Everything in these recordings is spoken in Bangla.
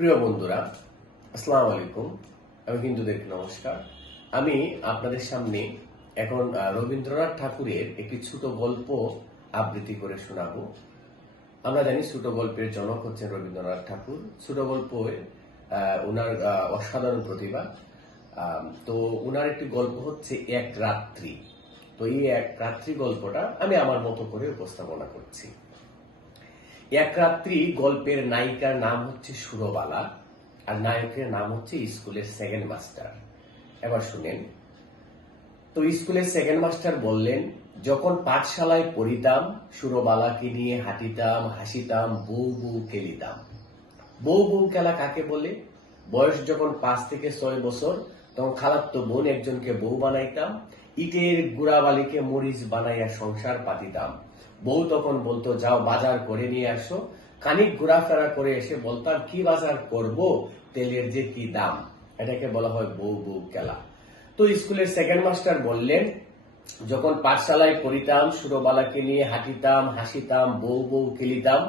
প্রিয় বন্ধুরা, আসসালামু আলাইকুম। আমি হিন্দুদেরকে নমস্কার। আমি আপনাদের সামনে এখন রবীন্দ্রনাথ ঠাকুরের একটি ছোট গল্প আবৃত্তি করে শোনাবো। আমরা জানি ছোট গল্পের জনক হচ্ছেন রবীন্দ্রনাথ ঠাকুর। ছোট গল্পে ওনার অসাধারণ প্রতিভা। তো ওনার একটি গল্প হচ্ছে এক রাত্রি। তো এই এক রাত্রি গল্পটা আমি আমার মতো করে উপস্থাপনা করছি। এক রাত্রি গল্পের নায়িকার নাম হচ্ছে সুরবালা, আর নায়কের নাম হচ্ছে স্কুলের সেকেন্ড মাস্টার এবার শুনেন। তো স্কুলের সেকেন্ড মাস্টার বললেন, যখন পাঠশালায় পড়িতাম, সুরবালাকে নিয়ে হাঁটিতাম, হাসিতাম, বউ বউ খেলিতাম। বউ বউ খেলা কাকে বলে? বয়স যখন পাঁচ থেকে ছয় বছর, তখন খালাত্তো বোন একজনকে বউ বানাইতাম, ইটের গুড়াবালিকে মরিচ বানাইয়া সংসার পাতিতাম। বউ তখন বলতো, যাও বাজার করে নিয়ে আসো। খানিক ঘোরাফেরা করে এসে বলতাম, কি বাজার করব? তেলের যে কি দাম? এটাকে বলা হয় বউ বউ খেলা তো স্কুলের সেকেন্ড মাস্টার বললেন, যখন পাঠশালায় পড়িতাম, সুরবালাকে নিয়ে হাঁটিতাম, হাসিতাম, বউ বউ খেলিতাম।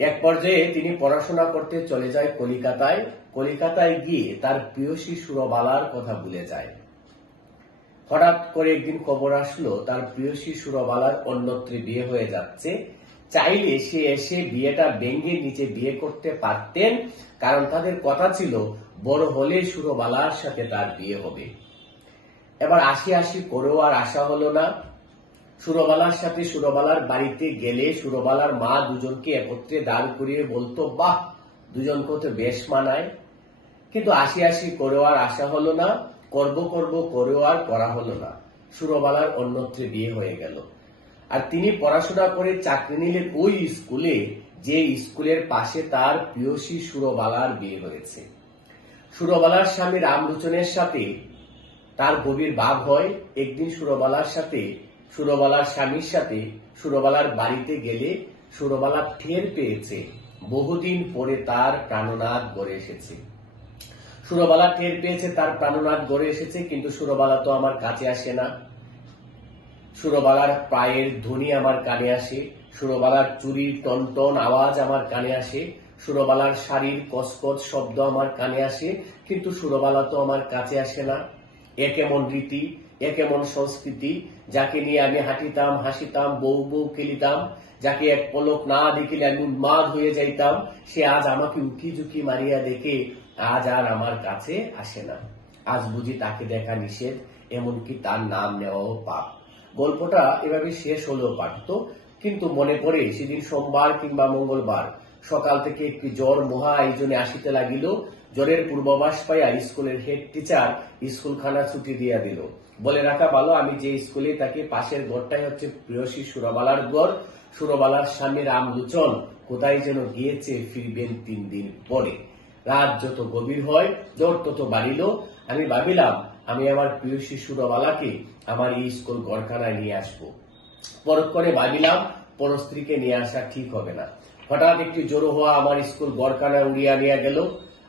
এক পর্যায়ে তিনি পড়াশোনা করতে চলে যায় কলিকাতায়। কলিকাতায় গিয়ে তার প্রিয়সী সুরবালার কথা ভুলে যায়। হঠাৎ করে একদিন খবর আসলো, তার প্রিয় প্রিয়সী সুরবালার অন্যত্রে বিয়ে হয়ে যাচ্ছে। চাইলে সে এসে বিয়েটা বেঙ্গের নিচে বিয়ে করতে পারতেন, কারণ তাদের কথা ছিল, বড় হলে সুরবালার সাথে তার বিয়ে হবে। এবার আশি আশি করেও আর আশা হলো না। সুরবালার সাথে সুরবালার বাড়িতে গেলে সুরবালার মা দুজনকে একত্রে দাঁড় করিয়ে বলতো, বাহ দুজনকে তো বেশ মানায়। কিন্তু আশি আশি করেও আর আশা হলো না। করব করব, করেও আর করা হলো না। সুরবালার অন্যত্রে বিয়ে হয়ে গেল। আর তিনি পড়াশোনা করে চাকরি নিলেন ওই স্কুলে, যে স্কুলের পাশে তার প্রিয়সী সুরবালার বিয়ে হয়েছে। সুরবালার স্বামী রামলোচনের সাথে তার গভীর বাঘ হয়। একদিন সুরবালার সাথে, সুরবালার স্বামীর সাথে সুরবালার বাড়িতে গেলে সুরবালা ঠের পেয়েছে। বহুদিন পরে তার প্রাণনাথ গড়ে এসেছে। সুরবালা টের পেয়েছে, তার প্রাণনাথ গড়ে এসেছে, কিন্তু সুরবালা তো আমার কাছে আসে না। সুরবালার পায়ের ধ্বনি আমার কানে আসে, সুরবালার চুরির টনটন আওয়াজ আমার কানে আসে, সুরবালার শাড়ির কসকস শব্দ আমার কানে আসে, কিন্তু সুরবালা তো আমার কাছে আসে না। এ কেমন রীতি, এ কেমন সংস্কৃতি, যাকে নিয়ে আমি হাঁটিতাম, হাসিতাম, বউ বউ খেলিতাম, যাকে এক পলক না দেখিলে আমি উন্মাদ হয়ে যাইতাম, সে আজ আমাকে উকি ঝুঁকি মারিয়া দেখে আজ আর আমার কাছে আসে না। আজ বুঝি তাকে দেখা নিষেধ, এমনকি তার নাম নেওয়াও পাপ। গল্পটা এভাবে শেষ হলেও পারত কিন্তু মনে পড়ে সেদিন সোমবার কিংবা মঙ্গলবার। সকাল থেকে একটি জ্বর মহা আয়োজনে আসিতে লাগিল, জ্বরের পূর্বাভাস পাইয়া স্কুলের হেড টিচার স্কুলখানা ছুটি দিয়া দিল। বলে, রাখা ভালো, আমি যে স্কুলে তাকে পাশের ঘরটাই হচ্ছে প্রিয়সী সুরবালার ঘর। সুরবালার স্বামী রামলোচন কোথায় যেন গিয়েছে ফিরবেন তিন দিন পরে। রাত যত গভীর হয় জ্বর তত বাড়িল। আমি ভাবিলাম, আমি আমার প্রিয় শিশুরবালাকে আমার এই স্কুল গড়খানায় নিয়ে আসব। পরক্ষণে ভাবিলাম, পর স্ত্রীকে নিয়ে আসা ঠিক হবে না। হঠাৎ একটি জোরো হওয়া আমার স্কুল গড়খানায় উড়িয়া নিয়ে গেল।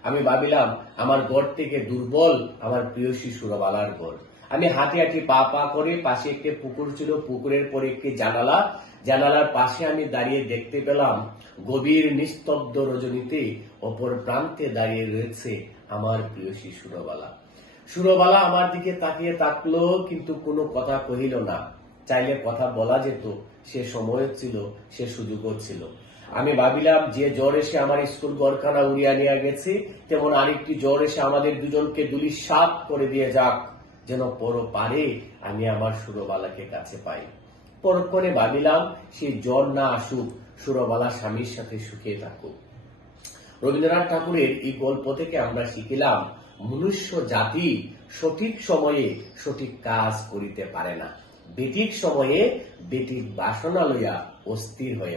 আমি ভাবিলাম, আমার গড় থেকে দুর্বল আমার প্রিয় শিশুরবালার গড় আমি হাঁটি হাঁটি পা পা করে পাশে একটি পুকুর ছিল, পুকুরের পরে একটি জানালা। জানালার পাশে আমি দাঁড়িয়ে দেখতে পেলাম গভীর নিস্তব্ধ রজনীতে অপর প্রান্তে দাঁড়িয়ে রয়েছে আমার প্রিয় শিশুরবালা সুরবালা। আমার দিকে তাকিয়ে তাকলো, কিন্তু কোনো কথা কহিল না। চাইলে কথা বলা যেত, সে সময় ছিল, সে সুযোগও ছিল। আমি ভাবিলাম, যে জ্বর এসে আমার স্কুল গড়খানা উড়িয়া নিয়ে গেছে, তেমন আরেকটি জ্বর এসে আমাদের দুজনকে দুলি সাপ করে দিয়ে যাক। যেন পর পারে আমি আমার সুরবালাকে কাছে পাই। পরক্ষণে ভাবিলাম সেই জ্বর না আসুক, সুরবালা স্বামীর সাথে সুখে থাকুক। রবীন্দ্রনাথ ঠাকুরের এই গল্প থেকে আমরা শিখিলাম, মনুষ্য জাতি সঠিক সময়ে সঠিক কাজ করিতে পারে না। বেঠিক সময়ে বেঠিক বাসনা লইয়া অস্থির হয়ে